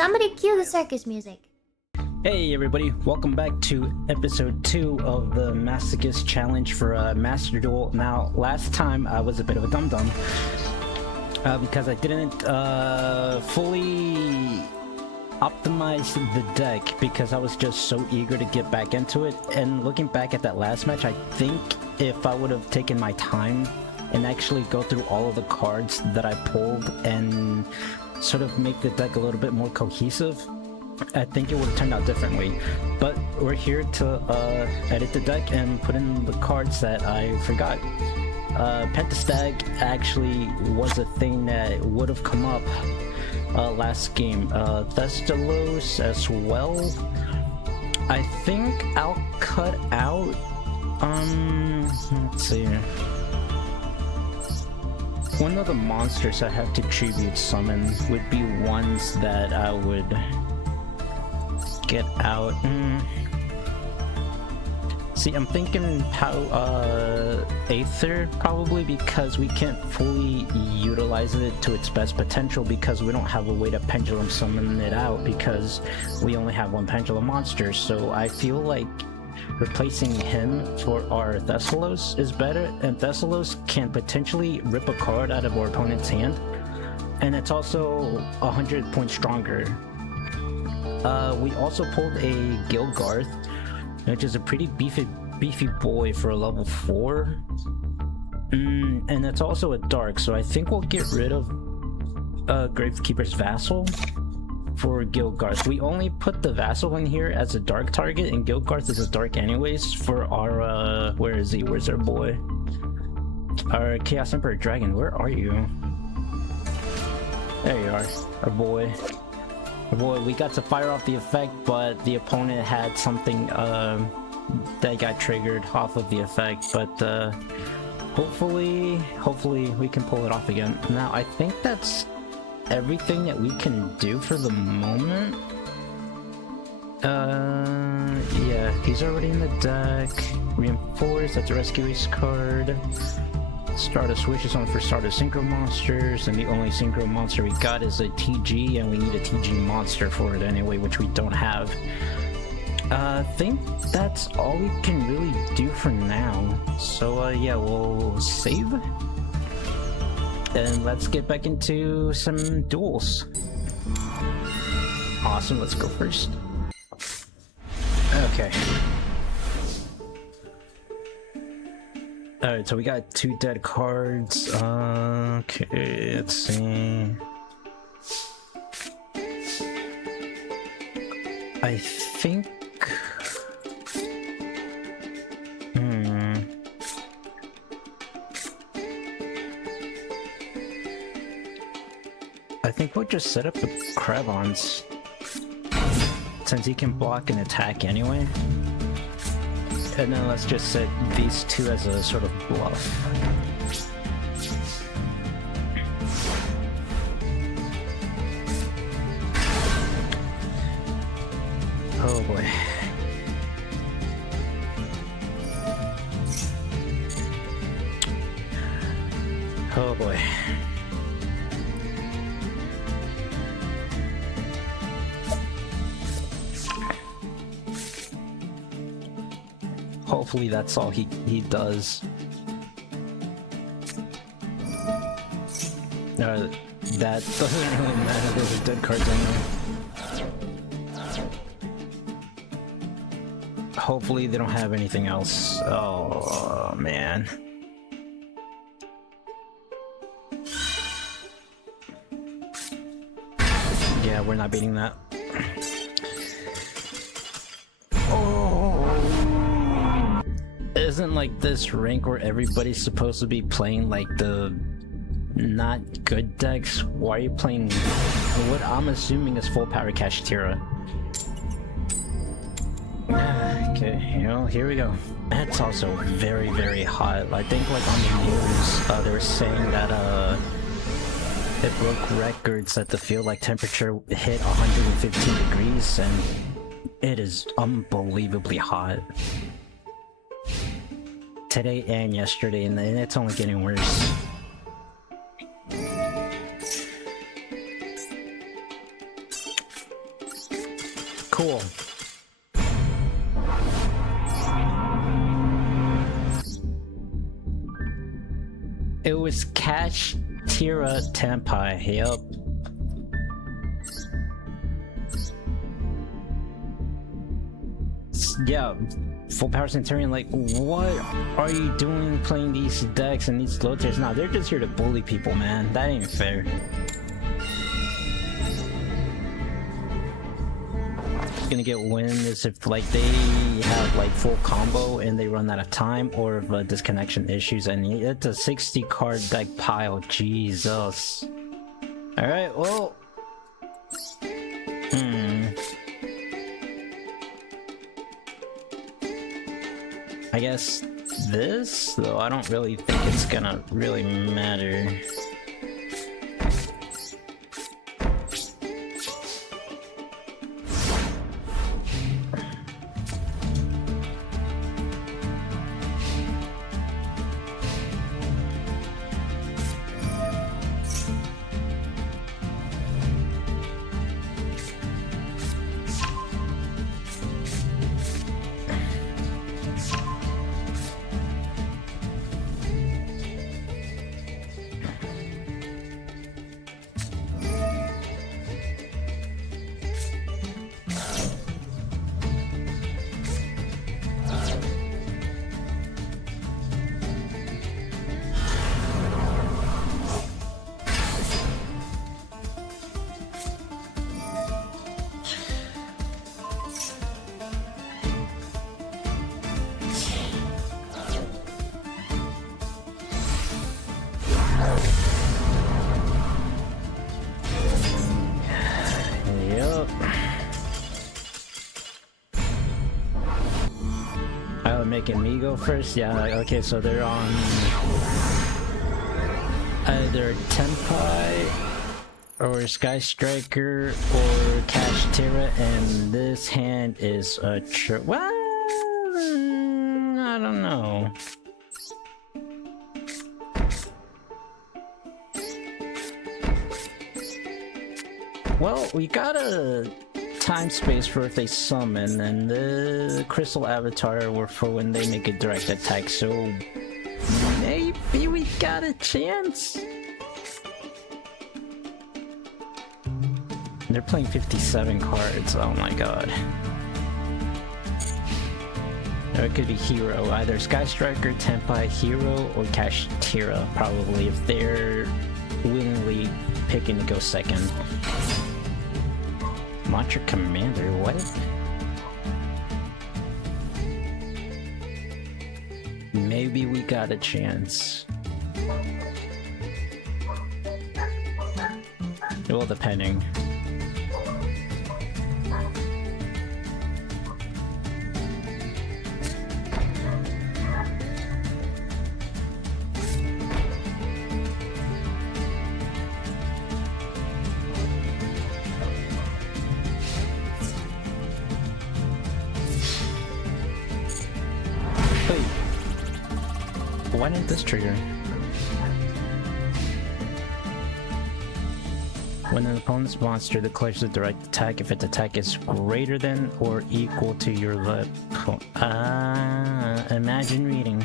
Somebody cue the circus music. Hey everybody, welcome back to episode 2 of the Masochist challenge for Master Duel. Now, last time I was a bit of a dum-dum because I didn't fully optimize the deck because I was just so eager to get back into it. And looking back at that last match, I think if I would have taken my time and actually go through all of the cards that I pulled and sort of make the deck a little bit more cohesive, I think it would have turned out differently. But we're here to edit the deck and put in the cards that I forgot. Pentastag actually was a thing that would have come up last game. Thestalos as well. I think I'll cut out let's see, one of the monsters I have to tribute summon would be ones that I would get out. See, I'm thinking Aether, probably, because we can't fully utilize it to its best potential because we don't have a way to pendulum summon it out because we only have one pendulum monster. So I feel like replacing him for our Thessalos is better, and Thessalos can potentially rip a card out of our opponent's hand, and it's also 100 points stronger. We also pulled a Gilgarth, which is a pretty beefy boy for a level 4. And it's also a dark, so I think we'll get rid of Gravekeeper's Vassal for Gilgarth. We only put the Vassal in here as a dark target, and Gilgarth is a dark anyways for our, where is he? Where's our boy? Our Chaos Emperor Dragon, where are you? There you are, our boy. Boy, we got to fire off the effect, but the opponent had something that got triggered off of the effect, but hopefully we can pull it off again. Now, I think that's everything that we can do for the moment. Yeah, he's already in the deck. Reinforce, that's a Rescue Ace card. Stardust Wish is on for Stardust Synchro Monsters, and the only Synchro Monster we got is a TG, and we need a TG monster for it anyway, which we don't have. I think that's all we can really do for now. So yeah, we'll save. And let's get back into some duels. Awesome, let's go first. Okay. Alright, so we got 2 dead cards. Okay, let's see. I think... I think we'll just set up the Krevons, since he can block and attack anyway. And then let's just set these 2 as a sort of bluff. Oh boy. Oh boy. Hopefully that's all he does. That doesn't really matter, those are dead cards anyway. Hopefully they don't have anything else. Oh man. Yeah, we're not beating that. Isn't like this rank where everybody's supposed to be playing like the not good decks? Why are you playing what I'm assuming is full power Kashtira? Okay, you know, here we go. It's also very, very hot. I think like on the news, they were saying that it broke records that the field like temperature hit 115 degrees, and it is unbelievably hot. Today and yesterday, and it's only getting worse. cool. It was Cash Tira Tenpai, yup. Yeah, Full Power Centurion, like, what are you doing playing these decks and these low tiers? Nah, they're just here to bully people, man. That ain't fair. Gonna get wins if like they have like full combo and they run out of time, or if disconnection issues, and it's a 60 card deck pile. Jesus. All right, well, I guess this, though I don't really think it's gonna really matter. Making me go first? Yeah, okay, so they're on either Tenpai or Sky Striker or Cash Tira, and this hand is a well, I don't know. Well, we got a time space for if they summon, and the crystal avatar were for when they make a direct attack, so maybe we got a chance. They're playing 57 cards, oh my god. Or it could be Hero, either Sky Striker, Tenpai, Hero, or Cash Tira, probably, if they're willingly picking to go second. Mantra Commander, what? Maybe we got a chance. Well, depending. Why didn't this trigger? When an opponent's monster declares a direct attack, if its attack is greater than or equal to your imagine reading.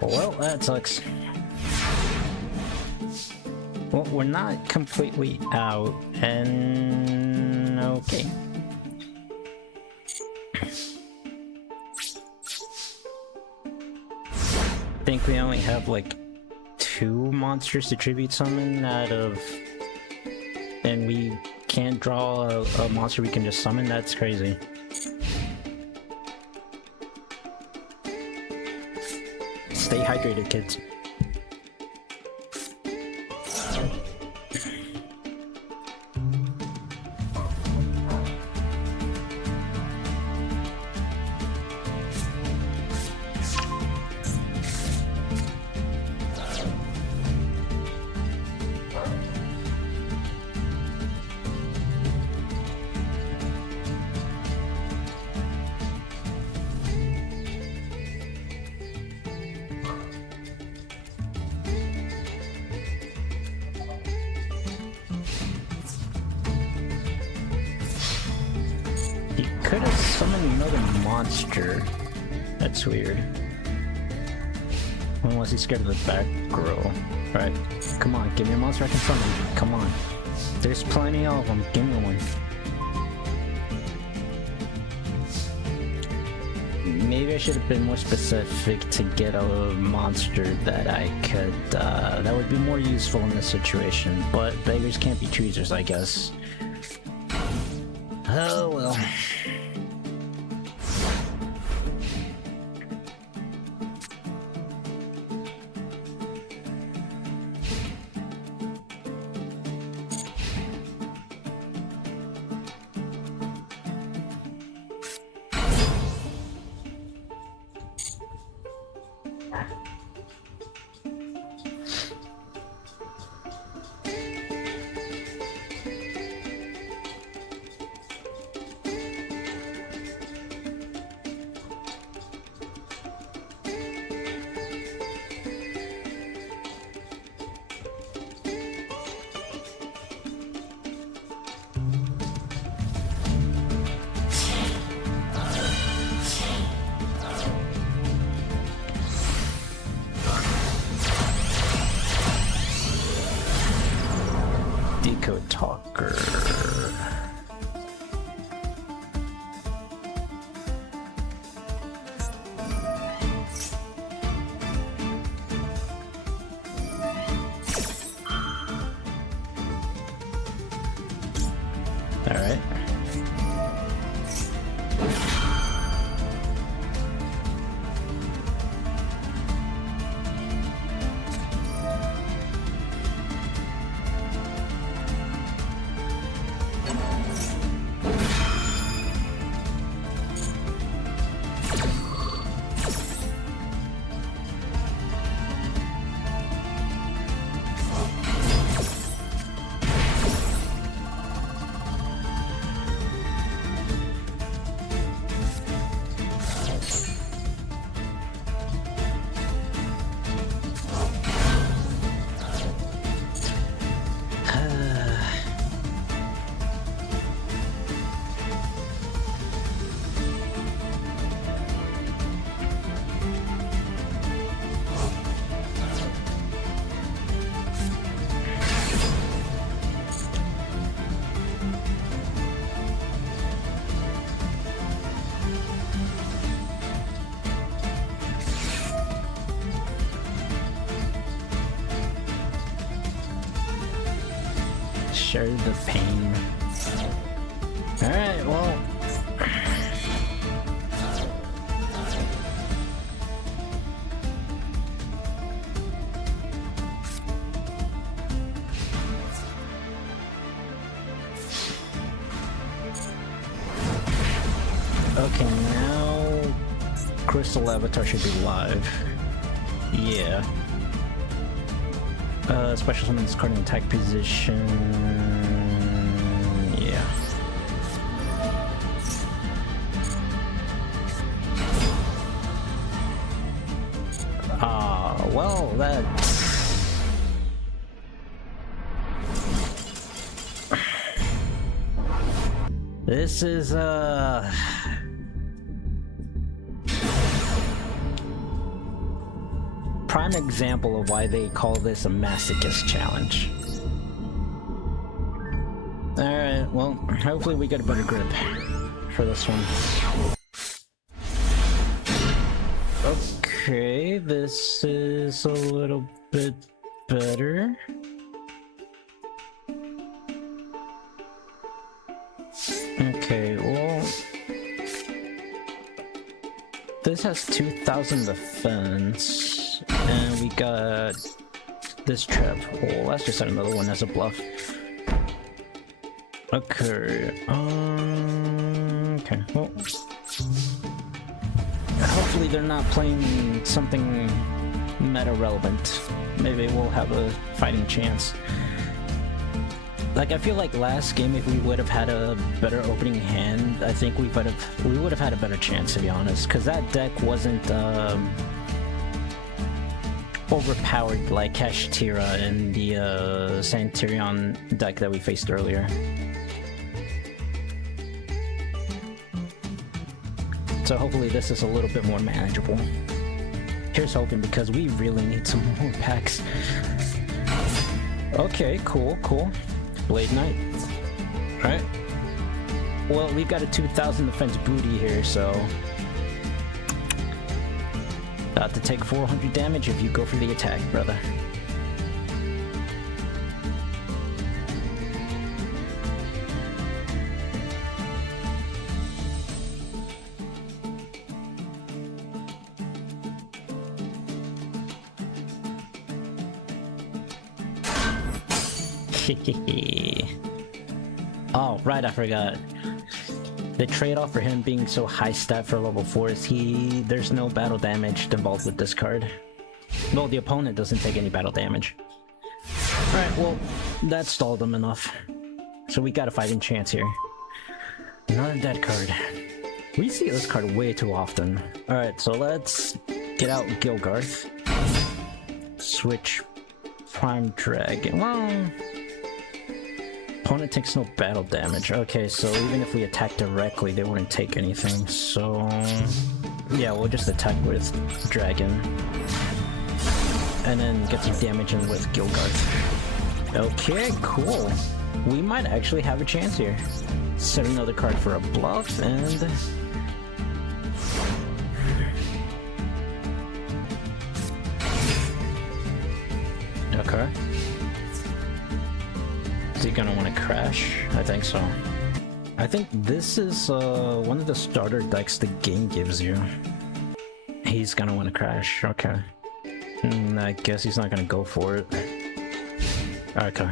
Well, that sucks. Well, we're not completely out, and okay. I think we only have like 2 monsters to tribute summon out of, and we can't draw a monster we can just summon. That's crazy. Stay hydrated, kids. He could have summoned another monster. That's weird. Unless he's scared of the back row. Alright, come on, give me a monster I can summon. Come on. There's plenty of them. Give me one. Maybe I should have been more specific to get a monster that I could, that would be more useful in this situation. But beggars can't be choosers, I guess. Oh well. Decode Talker. All right. Share the pain. Alright, well. Okay, now Crystal Avatar should be live. Yeah. Special summon discarding attack position. Yeah. Well, that. This is prime example of why they call this a Masochist challenge. Alright, well, hopefully we get a better grip for this one. Okay, this is a little bit better. Okay, well, this has 2,000 defense, and we got this trap. Well, let's just set another one as a bluff. Okay, okay, well, hopefully they're not playing something meta relevant. Maybe we'll have a fighting chance. Like, I feel like last game, if we would have had a better opening hand, I think we would have had a better chance, to be honest, because that deck wasn't overpowered like Kashtira in the Santerion deck that we faced earlier. So hopefully this is a little bit more manageable. Here's hoping, because we really need some more packs. Okay, cool, cool. Blade Knight. Alright. Well, we've got a 2000 defense booty here, so... About to take 400 damage if you go for the attack, brother. Oh, right, I forgot. The trade-off for him being so high stat for level 4 is there's no battle damage involved with this card. Well, the opponent doesn't take any battle damage. Alright, well, that stalled him enough. So we got a fighting chance here. Another dead card. We see this card way too often. Alright, so let's get out Gilgarth. Switch Prime Dragon. Well... Opponent takes no battle damage. Okay, so even if we attack directly, they wouldn't take anything. So... yeah, we'll just attack with Dragon. And then get some damage in with Gilgarth. Okay, cool. We might actually have a chance here. Set another card for a bluff, and... okay. Is he gonna want to crash? I think so. I think this is one of the starter decks the game gives you. He's gonna want to crash. Okay. I guess he's not gonna go for it. Okay.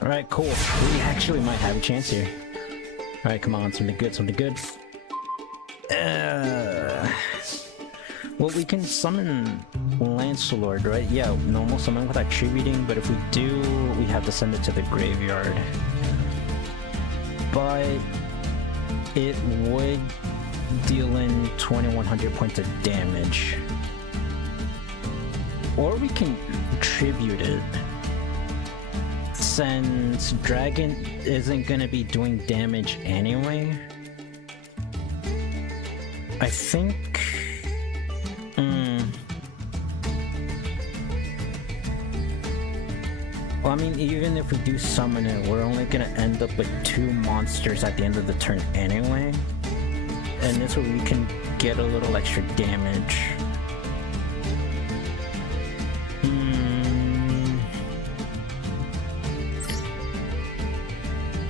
Alright, cool. We actually might have a chance here. Alright, come on, something good, something good. Well, we can summon Lancelord, right? Yeah, normal summon without attributing, but if we do, we have to send it to the graveyard. But it would deal in 2100 points of damage. Or we can tribute it. Since Dragon isn't gonna be doing damage anyway, I think... Well, I mean, even if we do summon it, we're only gonna end up with 2 monsters at the end of the turn anyway. And this way we can get a little extra damage.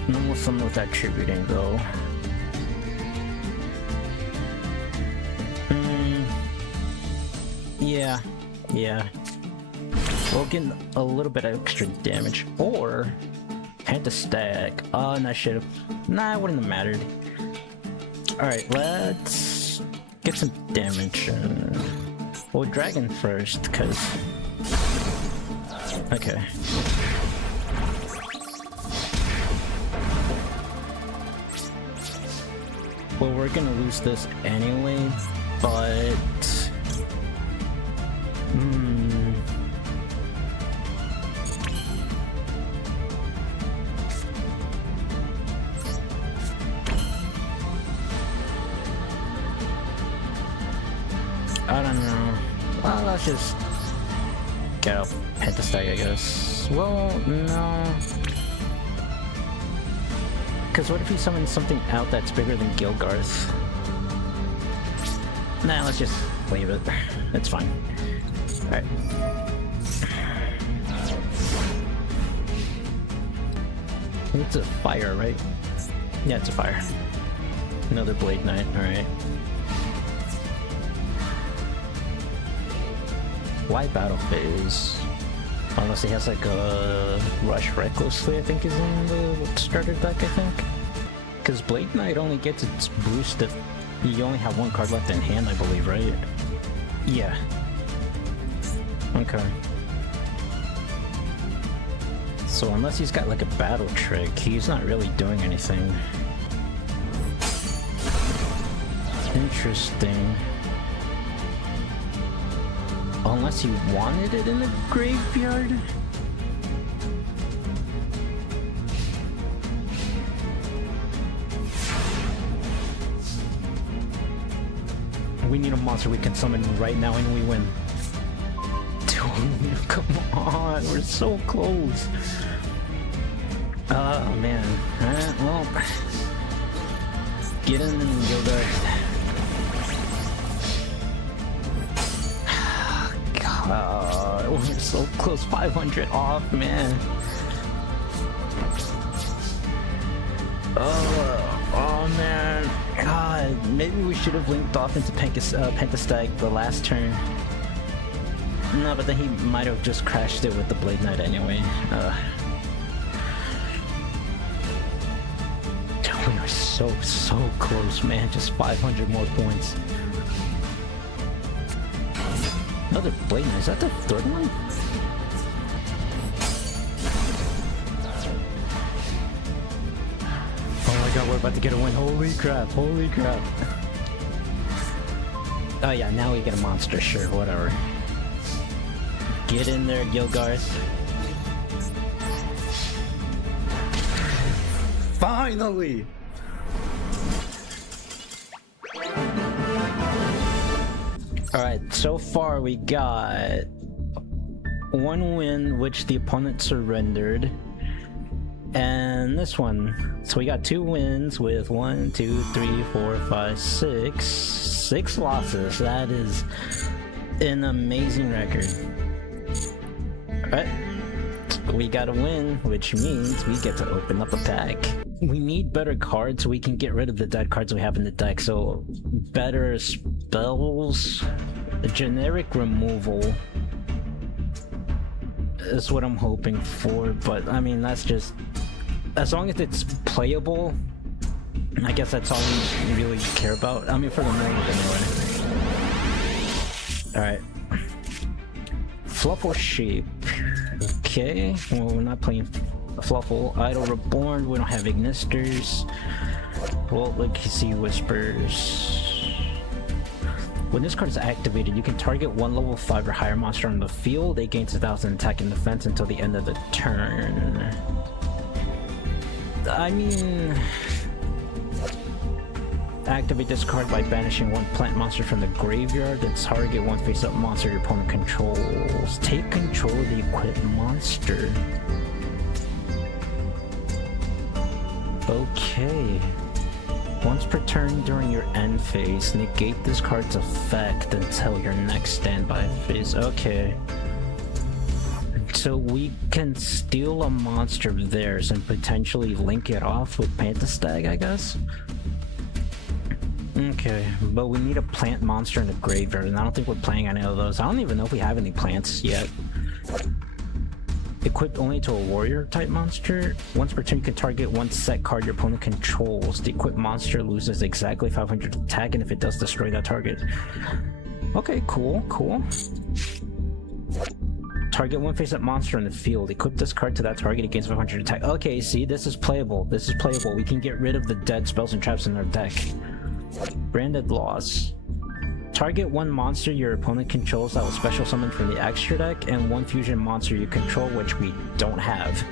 Normal summon without attributing, though. Yeah. We'll get a little bit of extra damage, or hand to stack. Oh, and I should have. Nah, it wouldn't have mattered. Alright, let's get some damage. Well, Dragon first, because. Okay. Well, we're gonna lose this anyway, but. I don't know. Well, let's just get up Pentastag, I guess. Well, no. Because what if he summons something out that's bigger than Gilgarth? Nah, let's just leave it. It's fine. Alright. It's a fire, right? Yeah, it's a fire. Another Blade Knight, alright. Why Battle Phase? Unless he has like a Rush Recklessly, I think is in the starter deck, I think. Because Blade Knight only gets its boost if you only have 1 card left in hand, I believe, right? Yeah. Okay. So unless he's got like a battle trick, he's not really doing anything. Interesting. Unless he wanted it in the graveyard? We need a monster we can summon right now and we win. Dude, come on, we're so close. Oh man. Alright, well. Get in and go there. God, we're so close. 500 off, man. Oh man. God, maybe we should have linked off into Pentastag the last turn. No, but then he might have just crashed it with the Blade Knight anyway. We are so close, man. Just 500 more points. Another Blade Knight. Is that the third one? Oh my god, we're about to get a win. Holy crap, holy crap. Oh yeah, now we get a monster. Sure, whatever. Get in there, Gilgarth. Finally! Alright, so far we got one win which the opponent surrendered, and this one. So we got 2 wins with 1, 2, 3, 4, 5, 6 losses. That is an amazing record. Alright, we got a win, which means we get to open up a pack. We need better cards so we can get rid of the dead cards we have in the deck. So better spells, generic removal is what I'm hoping for, but I mean that's just, as long as it's playable, I guess that's all we really care about. I mean for the moment anyway. Alright. Fluffle Shape. Okay, well we're not playing Fluffle. Idol Reborn, we don't have Ignisters. Well, Legacy Whispers. When this card is activated, you can target one level 5 or higher monster on the field. It gains 1000 attack and defense until the end of the turn. I mean... Activate this card by banishing one plant monster from the graveyard, then target one face-up monster your opponent controls. Take control of the equipped monster. Okay. Once per turn during your end phase, negate this card's effect until your next standby phase. Okay. So we can steal a monster of theirs and potentially link it off with Pentastag, I guess? Okay, but we need a plant monster in the graveyard, and I don't think we're playing any of those. I don't even know if we have any plants yet. Equipped only to a warrior type monster. Once per turn you can target one set card your opponent controls. The equipped monster loses exactly 500 attack, and if it does, destroy that target. Okay, cool, cool. Target one face-up monster in the field. Equip this card to that target, it gains 500 attack. Okay, see, this is playable. This is playable. We can get rid of the dead spells and traps in our deck. Branded Loss. Target one monster your opponent controls that was special summoned from the extra deck, and one fusion monster you control which we don't have.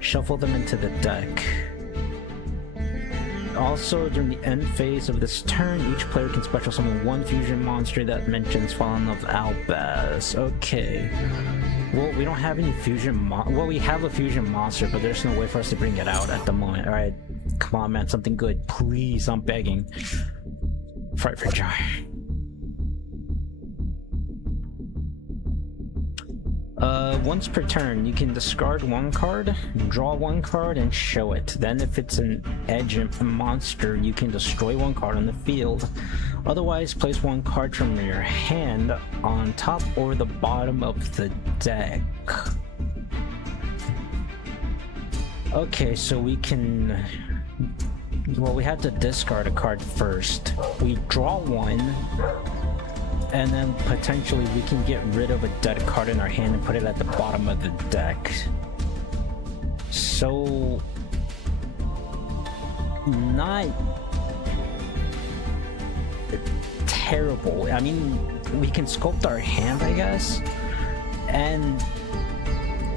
Shuffle them into the deck. Also, during the end phase of this turn, each player can special summon one fusion monster that mentions Fallen of Albaz. Okay. Well, we don't have any fusion well, we have a fusion monster, but there's no way for us to bring it out at the moment. Alright, come on man, something good. Please, I'm begging. Fright for Jar. Once per turn, you can discard one card, draw one card, and show it. Then if it's an edge monster, you can destroy one card on the field. Otherwise, place one card from your hand on top or the bottom of the deck. Okay, so we can... Well, we have to discard a card first. We draw one, and then potentially we can get rid of a dead card in our hand and put it at the bottom of the deck. So... not... terrible. I mean, we can sculpt our hand, I guess, and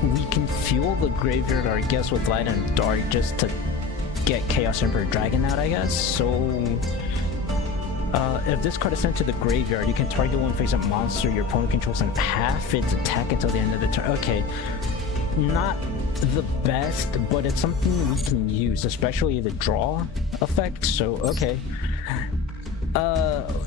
we can fuel the graveyard, I guess, with light and dark just to get Chaos Emperor Dragon out, I guess. So If this card is sent to the graveyard, you can target one face-up monster your opponent controls and half its attack until the end of the turn. Okay, not the best, but it's something we can use, especially the draw effect, so okay.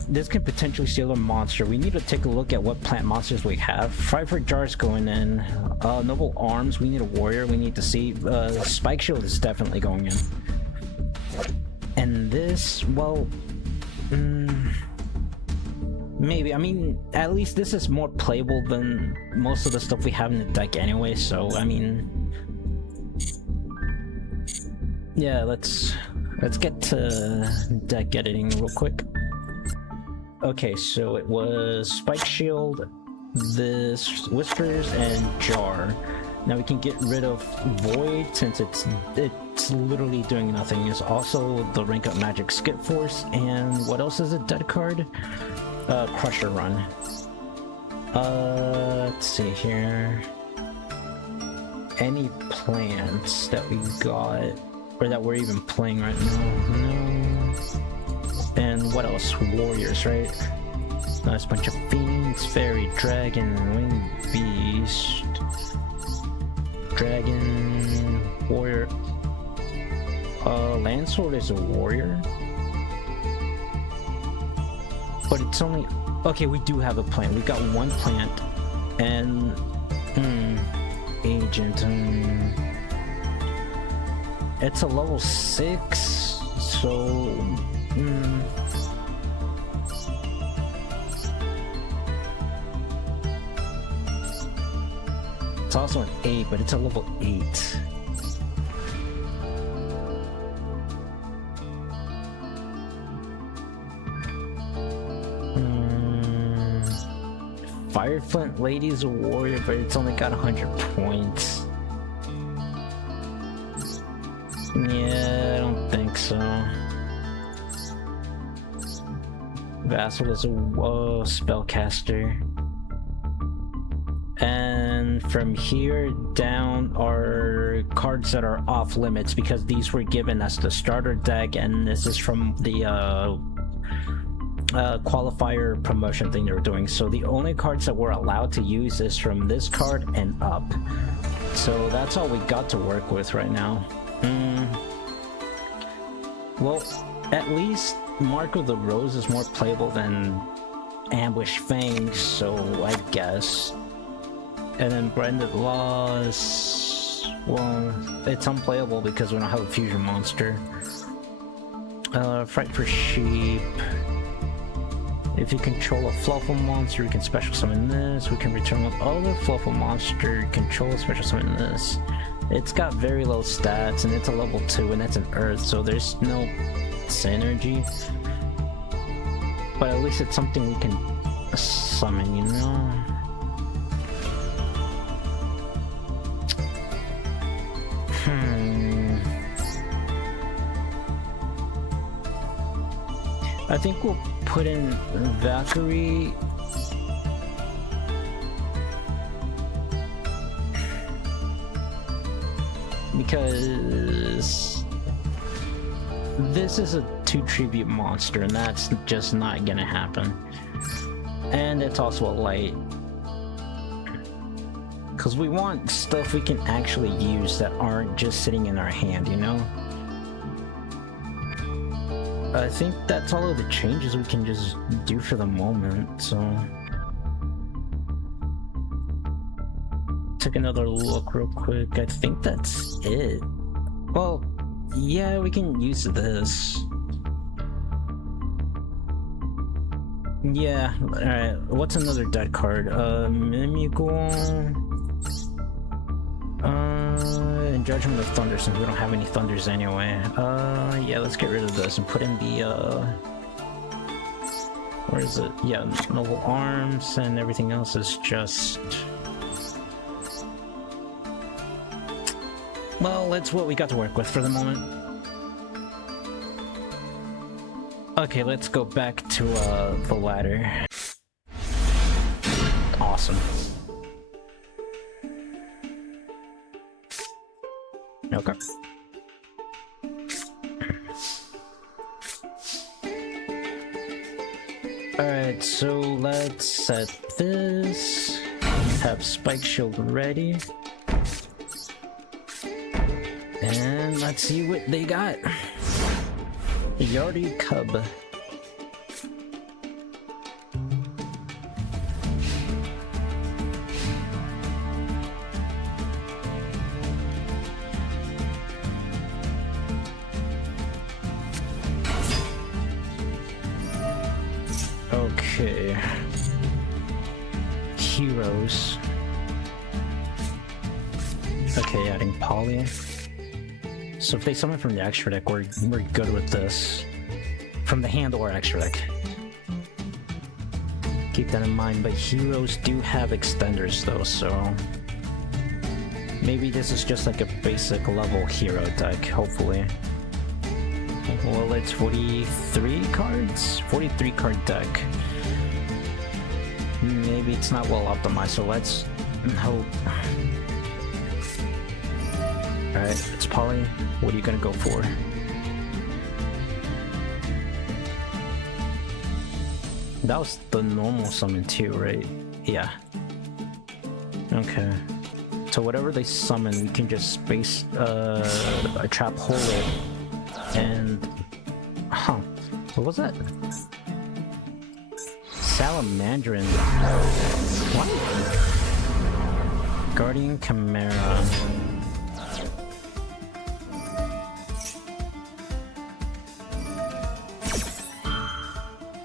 This can potentially steal a monster. We need to take a look at what plant monsters we have. Friedford Jar's going in. Noble Arms, we need a warrior, we need to see. Spike Shield is definitely going in. And this, well, maybe. I mean, at least this is more playable than most of the stuff we have in the deck anyway, so, I mean... Yeah, let's get to deck editing real quick. Okay, so it was Spike Shield, this Whispers, and Jar. Now we can get rid of Void since it's literally doing nothing. It's also the rank up magic Skip Force, and what else is a dead card? Crusher Run. Let's see here. Any plants that we got, or that we're even playing right now? No. And what else? Warriors, right? Nice bunch of Fiends, Fairy, Dragon, Winged Beast, Dragon, Warrior. Landsword is a warrior. But it's only... Okay, we do have a plant. We got one plant. And... Agent... It's a level 6, so... It's also an 8, but it's a level 8. Fireflint Lady's a warrior, but it's only got 100 points. Yeah, I don't think so. Vassal is a spellcaster. And from here down are cards that are off limits because these were given as the starter deck, and this is from the qualifier promotion thing they were doing. So the only cards that we're allowed to use is from this card and up. So that's all we got to work with right now. Well, at least Mark of the Rose is more playable than Ambush Fangs, so I guess. And then Branded Laws, well, it's unplayable because we don't have a fusion monster. Fright for Sheep. If you control a Fluffle monster, you can special summon this. We can return one other Fluffle monster, control a special summon this. It's got very low stats, and it's a level 2, and that's an Earth, so there's no synergy. But at least it's something we can summon, you know? I think we'll put in Valkyrie. Because this is a 2 tribute monster, and that's just not gonna happen. And it's also a light. Because we want stuff we can actually use that aren't just sitting in our hand, you know? I think that's all of the changes we can just do for the moment, so... Take another look real quick. I think that's it. Well, yeah, we can use this. Yeah, alright. What's another dead card? Mimigul... and Judgment of Thunder, since we don't have any Thunders anyway. Yeah, let's get rid of this and put in the, where is it? Yeah, Noble Arms, and everything else is just... Well, that's what we got to work with for the moment. Okay, let's go back to, the ladder. Awesome. Okay. Alright, so let's set this. Have Spike Shield ready. And let's see what they got. Yardy Cub. Okay. Heroes. Okay, adding Poly. So if they summon from the extra deck, we're good with this. From the hand or extra deck. Keep that in mind, but heroes do have extenders though, so... Maybe this is just like a basic level hero deck, hopefully. Well, it's 43 cards? 43 card deck. Maybe it's not well optimized, so let's hope. Alright, it's Poly. What are you gonna go for? That was the normal summon too, right? Yeah. Okay. So whatever they summon, you can just space a trap hole it. And... Huh. What was that? Salamandrin. What? Guardian Chimera.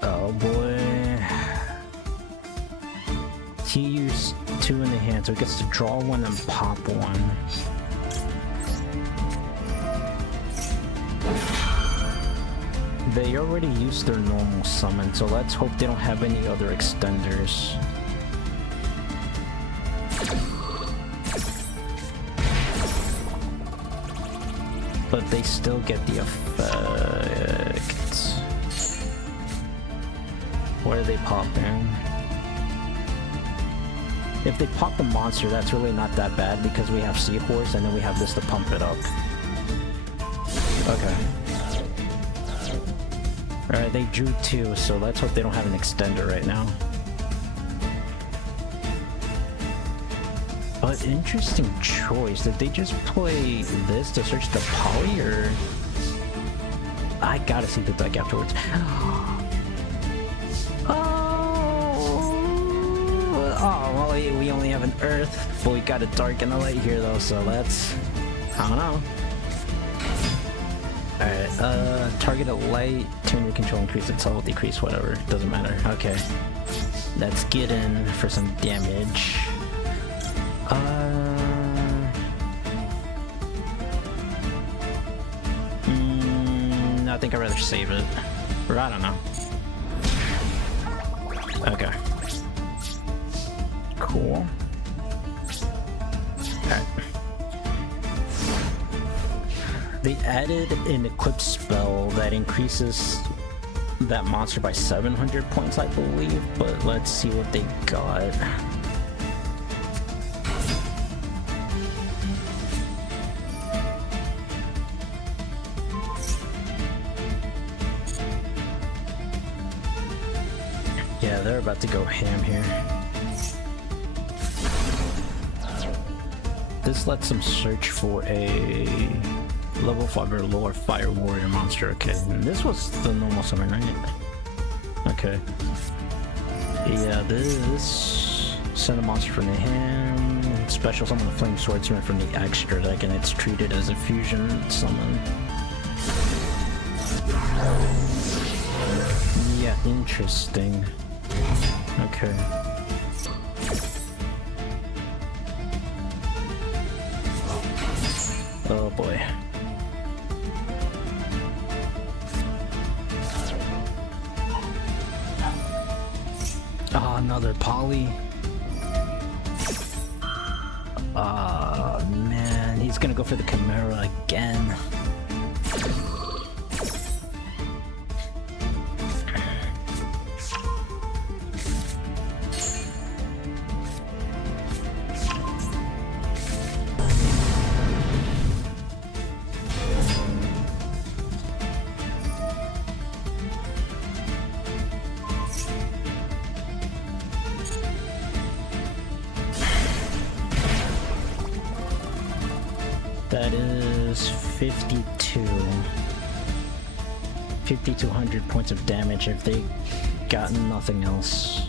Oh boy. He used 2 in the hand, so he gets to draw 1 and pop 1. They already used their normal summon, so let's hope they don't have any other extenders. But they still get the effect. What are they popping? If they pop the monster, that's really not that bad because we have Seahorse and then we have this to pump it up. Okay. Alright, they drew 2, so let's hope they don't have an extender right now. But interesting choice. Did they just play this to search the Poly, or... I gotta see the deck afterwards. Oh, well, we only have an Earth, but we got a Dark and a Light here though, so let's... I don't know. Alright, target a light, turn your control, increase its level, decrease, whatever, doesn't matter. Okay. Let's get in for some damage. I think I'd rather save it. Or I don't know. Okay. Cool. Alright. They added an Eclipse spell that increases that monster by 700 points, I believe, but let's see what they got. Yeah, they're about to go ham here. This lets them search for a level 5 or lower Fire Warrior monster. Okay, and this was the normal summon, right? Okay. Yeah, this send a monster from the hand. Special summon a Flame Swordsman from the extra deck, and it's treated as a fusion summon. Yeah, interesting. Okay. Oh boy. Oh, another Poly. Ah, man, he's gonna go for the Chimera again. That is 52. 5,200 points of damage if they got nothing else.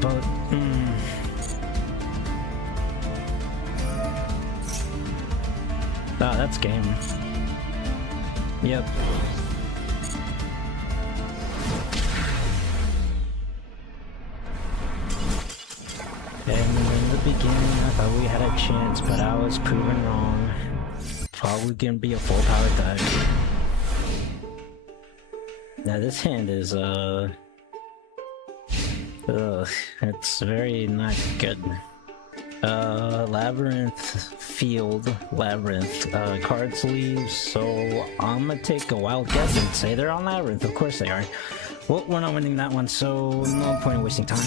But that's game. Yep. And in the beginning, I thought we had a chance, but I was proven wrong. Probably gonna be a full power deck. Now this hand is it's very not good. Labyrinth, Field, Labyrinth, card sleeves, so I'm gonna take a wild guess and say they're on Labyrinth. Of course they are. Well, we're not winning that one, so no point in wasting time.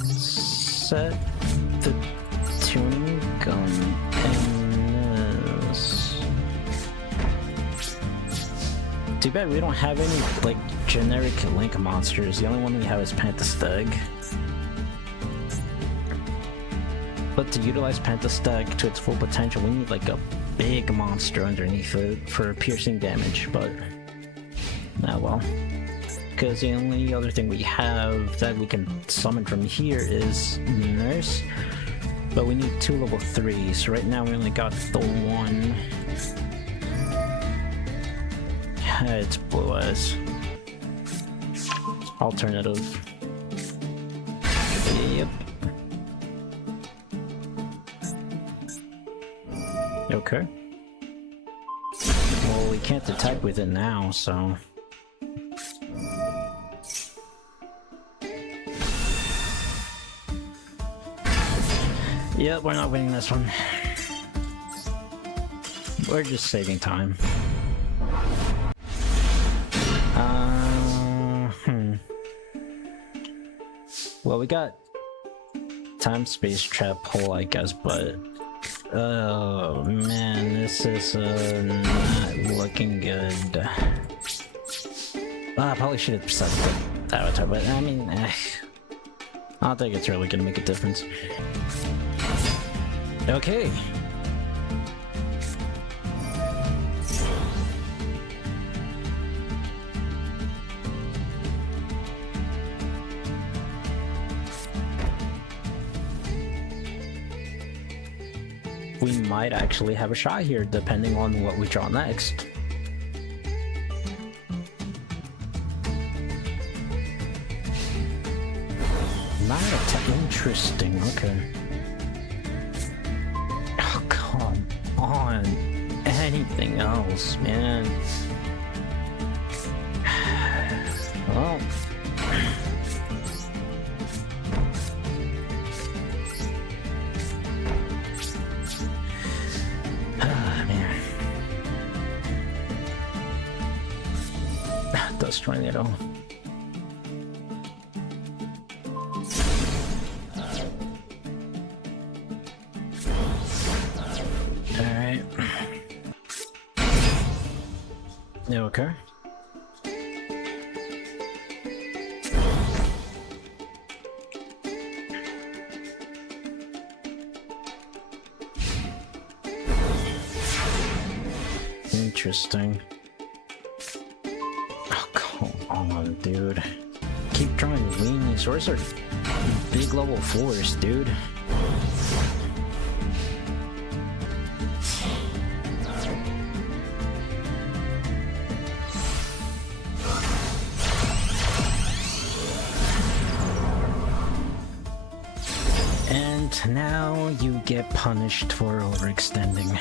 Set the tuning gun in this. Too bad we don't have any, like, generic Link monsters. The only one we have is Pentasteg. But to utilize Pentasteg to its full potential, we need, like, a big monster underneath it for piercing damage, but... ah, well. Because the only other thing we have that we can summon from here is Nurse. But we need 2 level 3s, so right now we only got the 1. It's Blue Eyes. Alternative. Yep. Okay. Well, we can't attack with it now, so... yep, we're not winning this one. We're just saving time. Well, we got time space trap hole, I guess, but oh man, this is not looking good. I probably should have set the avatar, but I mean, I don't think it's really gonna make a difference. Okay. We might actually have a shot here, depending on what we draw next. Not interesting, okay. Oh, come on. Anything else, man. Well... Dust Tornado. Alright. Yeah, okay. Interesting. Dude, keep drawing weenies. Where's our big level 4s, dude? And now you get punished for overextending.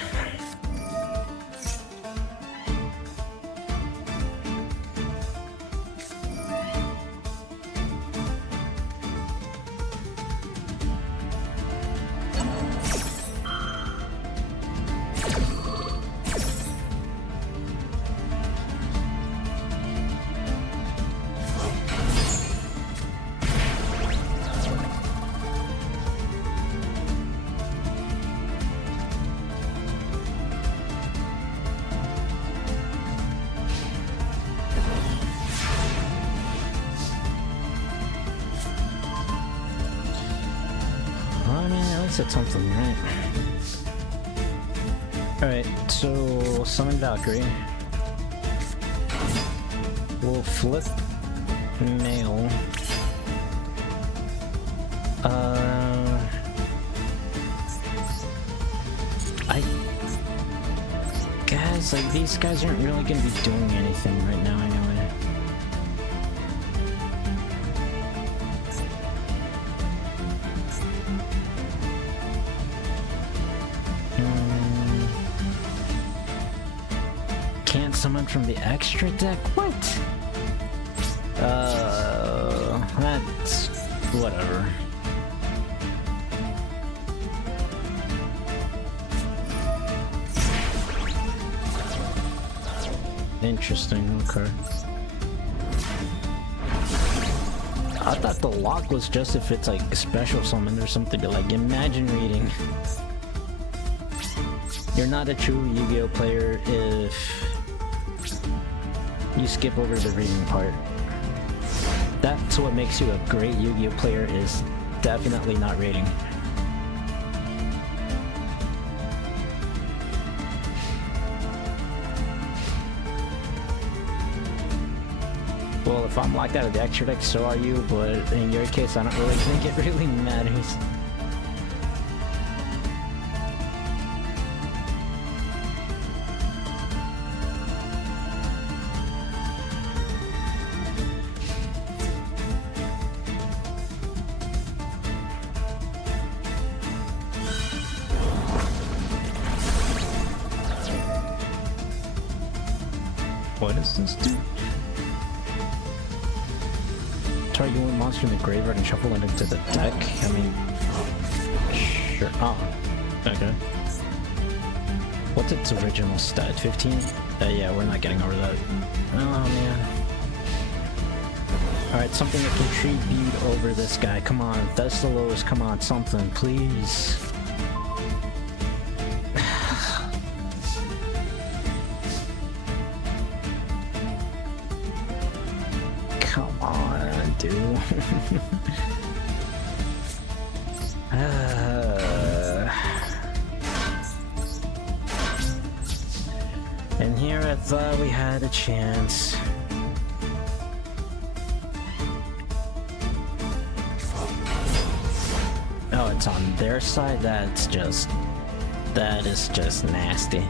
definitely said something, right? Alright, so summon Valkyrie. We'll flip male. I guess like these guys aren't really gonna be doing anything right now anyway. Can't summon from the extra deck? What? That's whatever. Interesting, okay. I thought the lock was just if it's like special summon or something, but like imagine reading. You're not a true Yu-Gi-Oh player if you skip over the reading part. That's what makes you a great Yu-Gi-Oh player, is definitely not reading. Well, if I'm locked out of the extra deck, so are you, but in your case, I don't really think it really matters. What does this do? Target one monster in the graveyard and shuffle it into the deck? I mean... Sure. Oh. Okay. What's its original stat? 15? Yeah, we're not getting over that. Oh, man. Alright, something that can tribute over this guy. Come on, that's the lowest. Come on, something, please. Come on, dude. And here I thought we had a chance. Oh, it's on their side? That is just nasty.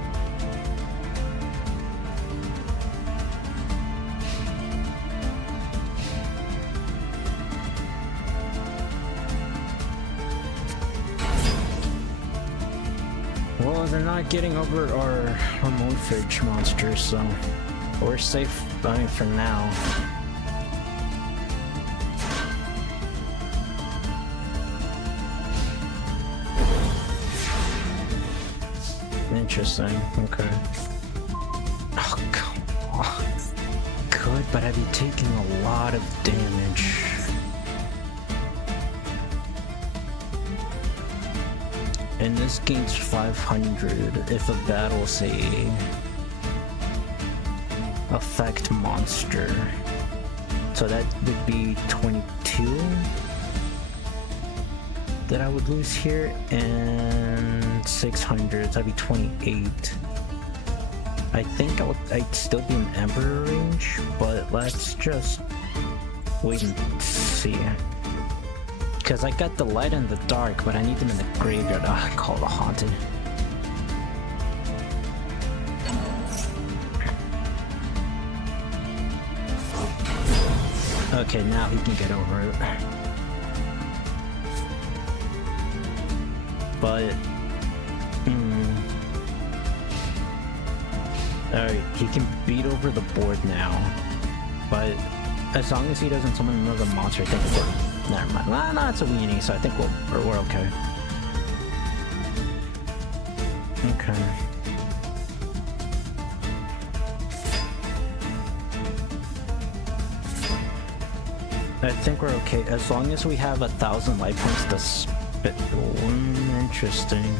Well, they're not getting over our hormone fridge monsters, so we're safe, I mean, for now. Interesting, okay. Oh, come on. Good, but I'd be taking a lot of damage. And this gains 500 if a battle, say, affect monster. So that would be 22 that I would lose here, and 600, so that'd be 28. I think I'd still be in Emperor range, but let's just wait and see. Because I got the light and the dark, but I need them in the graveyard. I call it a haunted. Okay, now he can get over it. But... Alright, he can beat over the board now. But as long as he doesn't summon another monster, I think we're... Never mind. Well, no, it's a weenie, so I think we're okay. Okay. I think we're okay, as long as we have 1,000 life points to spit. Interesting.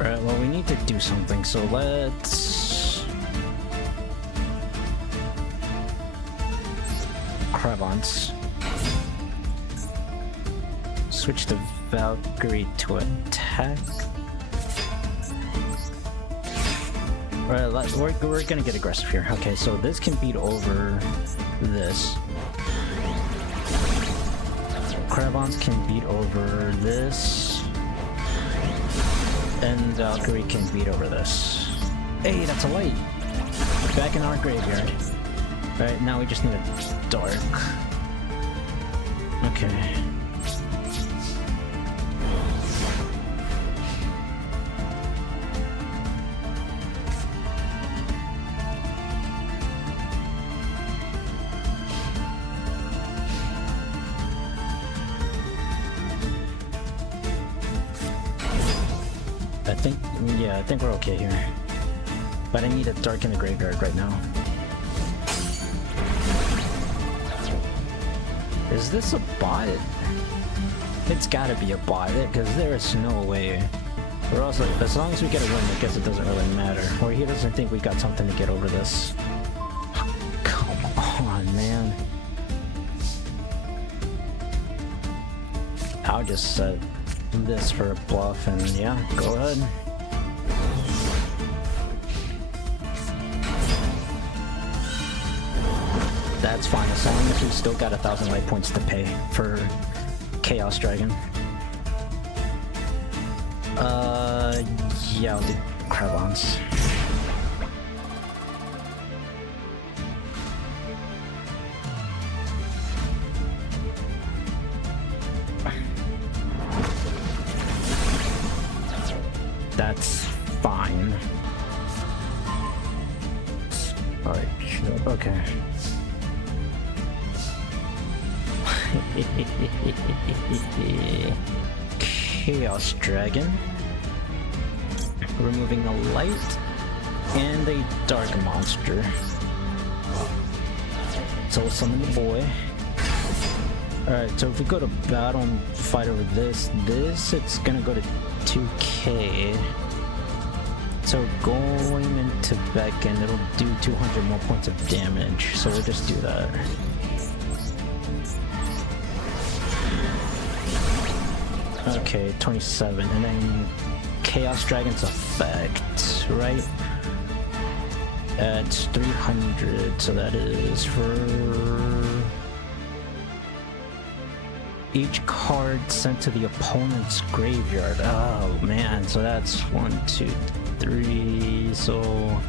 Alright, well, we need to do something, so let's... Kravans. Switch the Valkyrie to attack. Alright, we're gonna get aggressive here. Okay, so this can beat over this. Kravans can beat over this. And Valkyrie can beat over this. Hey, that's a light! Back in our graveyard. Alright, now we just need a dark. Okay. I think we're okay here. But I need a dark in the graveyard right now. Is this a bot? It's gotta be a bot, because there is no way. We're also, as long as we get a win, I guess it doesn't really matter. Or he doesn't think we got something to get over this. Come on, man. I'll just set this for a bluff, and yeah, go ahead. That's fine, as long as we still got 1,000 life points to pay for Chaos Dragon. Yeah, I'll do Kravans. That's fine. Alright, okay. Chaos Dragon. Removing a light and a dark monster. So we'll summon the boy. Alright, so if we go to battle and fight over this, it's gonna go to 2k. So going into backend, it'll do 200 more points of damage. So we'll just do that. Okay, 27, and then Chaos Dragon's effect, right? It's 300, so that is for each card sent to the opponent's graveyard. Oh man, so that's 1, 2, 3, so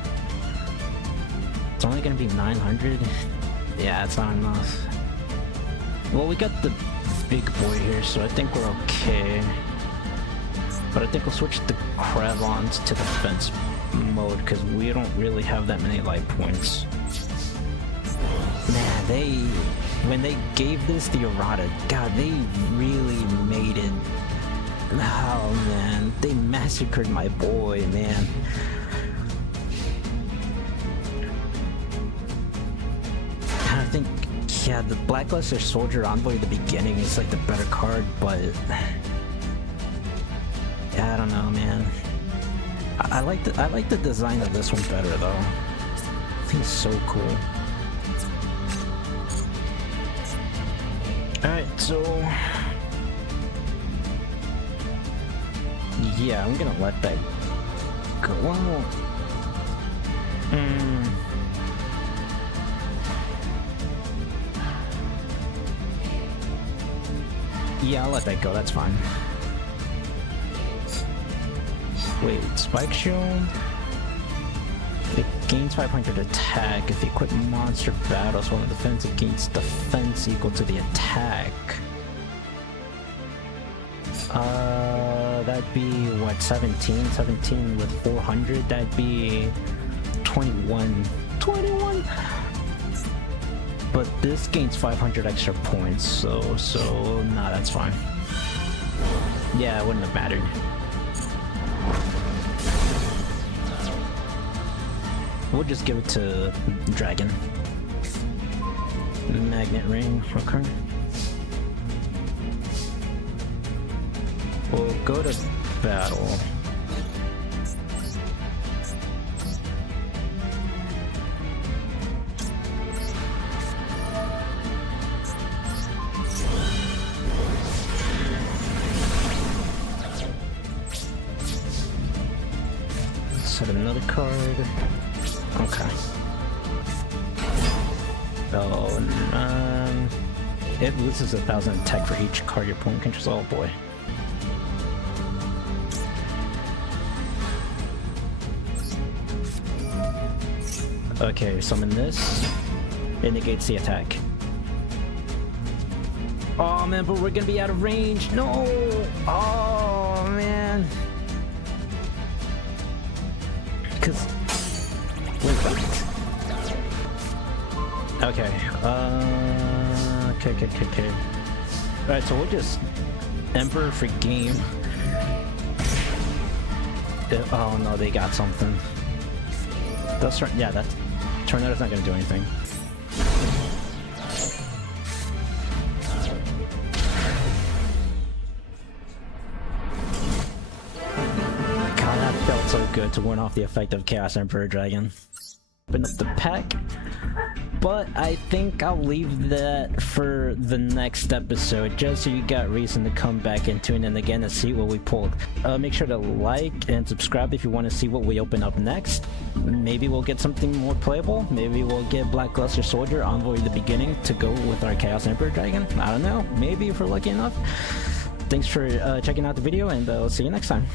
it's only gonna be 900? Yeah, it's not enough. Well, we got the big boy here, so I think we're okay. But I think we'll switch the Kravans to defense mode because we don't really have that many life points. Man, when they gave this the errata, God, they really made it. Oh man, they massacred my boy, man. I think, yeah, the Blackluster Soldier Envoy at the beginning is like the better card, but yeah, I don't know, man. I like the design of this one better though. I think it's so cool. Alright, so yeah, I'm gonna let that go. Well, yeah, I'll let that go, that's fine. Wait, Spike Shield? It gains 500 attack. If you equip monster battles while in defense, it gains defense equal to the attack. That'd be what, 17? 17 with 400, that'd be 21. 21! But this gains 500 extra points, so nah, that's fine. Yeah, it wouldn't have mattered. We'll just give it to Dragon. Magnet Ring, okay. We'll go to battle. set another card. Okay. Oh, it loses 1,000 attack for each card your opponent controls. Oh boy. Okay, summon this. It negates the attack. Oh man, but we're gonna be out of range. No! Oh man. Cause wait. Okay. Okay. Alright, so we'll just Emperor for game. Oh no, they got something. That's right. Yeah, that Tornado's not gonna do anything. God, that felt so good to warn off the effect of Chaos Emperor Dragon. Open up the pack. But I think I'll leave that for the next episode, just so you got reason to come back and tune in again to see what we pulled. Make sure to like and subscribe if you want to see what we open up next. Maybe we'll get something more playable. Maybe we'll get Blackluster Soldier, Envoy the Beginning to go with our Chaos Emperor Dragon. I don't know. Maybe if we're lucky enough. Thanks for checking out the video, and I'll see you next time.